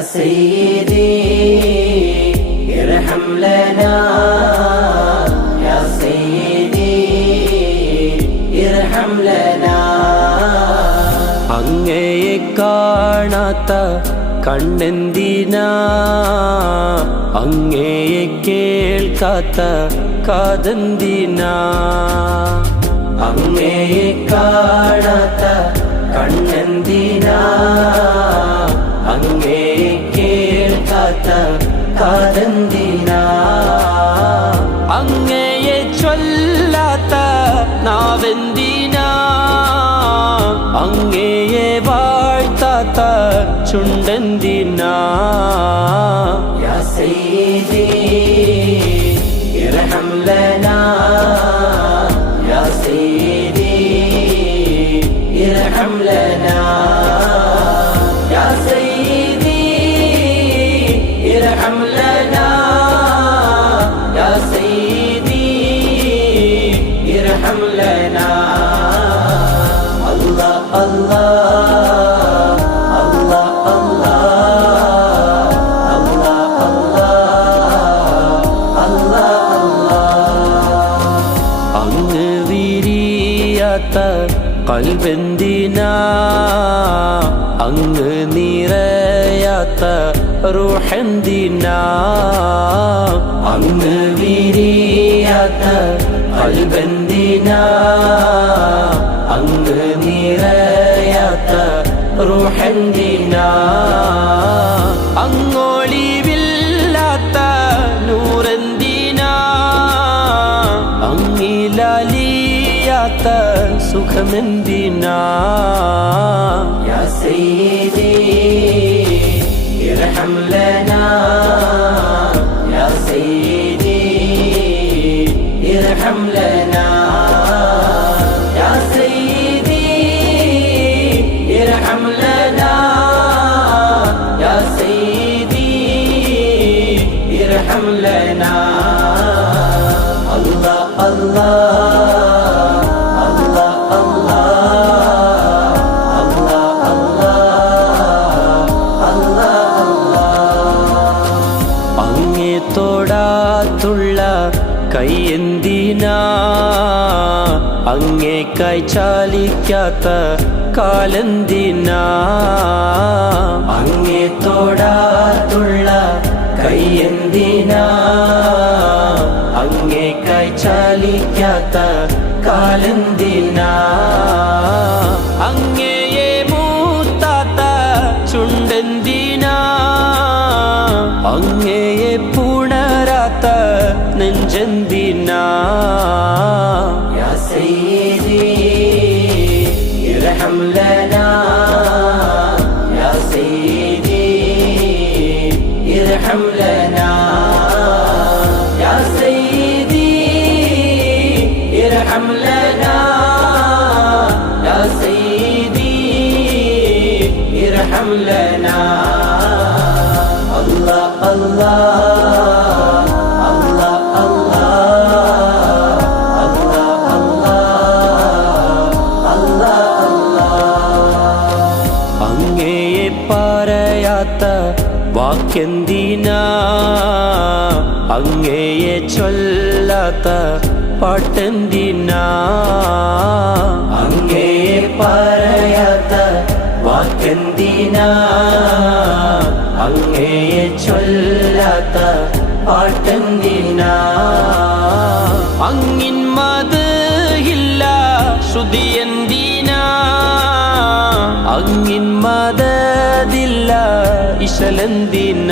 سيدي ارحم لنا يا سيدي ارحم لنا അങ്ങയെ കാണാത്ത കണ്ണെന്തിന അങ്ങയെ കേൾക്കാത്ത കാതെന്തിന അങ്ങയെ കാണാത്ത കണ്ണെന്തിനാ അങ്ങയെ കേൾക്കാത്ത കാതന്തിന അങ്ങയെ ചൊല്ലാത്ത നാവെന്തിന അങ്ങയെ വാഴ്ത്താത്ത ചുണ്ടെന്തിന لنا يا سيدي ارحم لنا الله الله قلب دينا أنغ نيرياتا റൂഹന്തിന അന്ന് വിരിയാത്ത അൽബന്തിന അന്ന് നിറയാത്ത റൂഹന്തിന അങ്ങോളിവില്ലാത്ത നൂറന്തിന അങ്ങിലാലിയാത്ത സുഖമെന്തിന? യാ സയ്യിദ് തൊടാത്തുള്ള കൈയെന്തിന? അങ്ങേ കൈ ചാലിക്കാത്ത കാലന്തിന? അങ്ങേ തൊടാത്തുള്ള കൈയെന്തിനാ? അങ്ങേ കൈ ചാലിക്കാത്ത കാലന്തിന അങ്ങയെ മൂത്താത്ത ചുണ്ടെന്തിന അങ്ങയെ പുണരാത്ത നെഞ്ചെന്തിന ارحم لنا يا سيدي ارحم لنا الله الله الله അങ്ങയെ പറയാത്ത വാക്കെന്തിന അങ്ങയെ ചൊല്ലാത്ത പാട്ടെന്തിന? അങ്ങയെ പറയാത്ത വാക്കെന്തിനാ? അങ്ങയെ ചൊല്ലാത്ത പാട്ടെന്തിനാ? അങ്ങിൻ മത് ഇല്ല ശ്രുതി എന്തിന അങ്ങിൻ മതതില്ല ഇശലെന്തിന?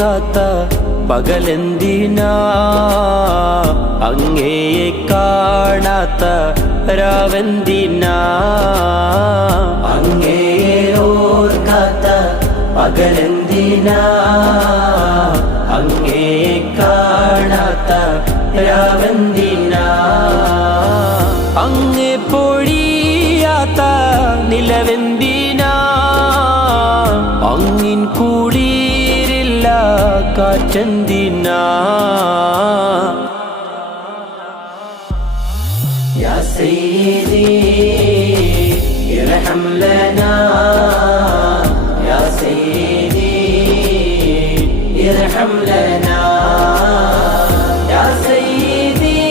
ഓർക്കാത്ത പകലെന്തിനാ? അങ്ങയെ കാണാത്ത രാവന്തിനാ? അങ്ങേയെ ഓർക്കാത്ത പകലെന്തിനാ? അങ്ങേയെ കാണാത്ത രാവന്തിനാ? അങ്ങേ പൊഴിയാത്ത നിലവെന്തിനാ காற்றந்தினா يا سيدي ارحم لنا يا سيدي ارحم لنا يا سيدي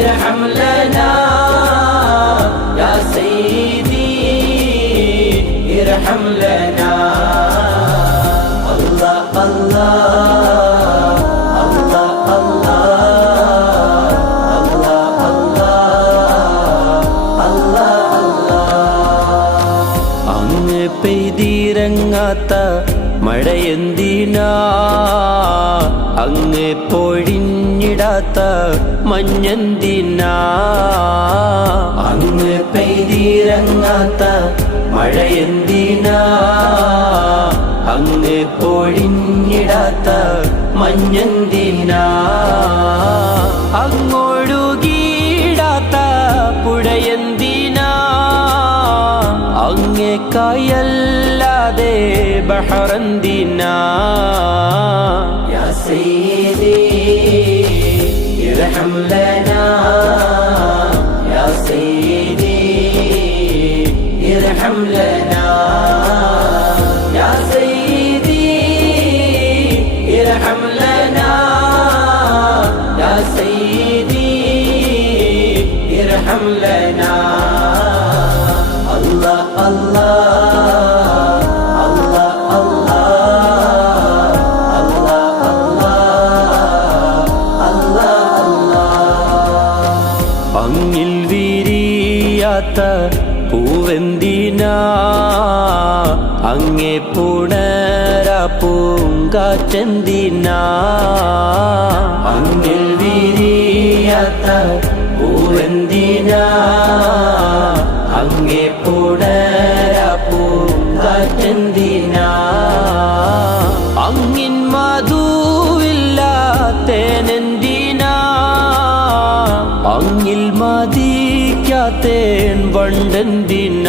ارحم لنا يا سيدي ارحم لنا മഴയെന്തിനാ അങ്ങ് പൊഴിഞ്ഞിടാത്ത മഞ്ഞന്തിന. അങ്ങ് പെയ്തിറങ്ങാത്ത മഴയന്തിന. അങ്ങ് പൊഴിഞ്ഞിടാത്ത മഞ്ഞന്തിന. അങ്ങോടുകീടാത്ത പുഴയെന്തിനാ. അങ്ങേ കായല്ലാതെ ബഹറന്തിന യാ സീദി ഇർഹം ലനാ യാ സീദി ഇർഹം ലനാ യാ സീദി ഇർഹം ലനാ യാ സീദി ഇർഹം ലനാ വിരിയാത്ത പൂവെന്തിനാ? അങ്ങേ പുണര പൂങ്കാറ്റെന്തിനാ? അങ്ങിൽ വിരിയാത്ത പൂവെന്തിനാ? അങ്ങേ പുണര പൂങ്കാറ്റെന്തിനാ? അങ്ങിൻ മധുവില്ലാത്തേനെന്തിനാ? അങ്ങിൽ മതിക്കാത്തേൻ ಬಂಡಂದಿನ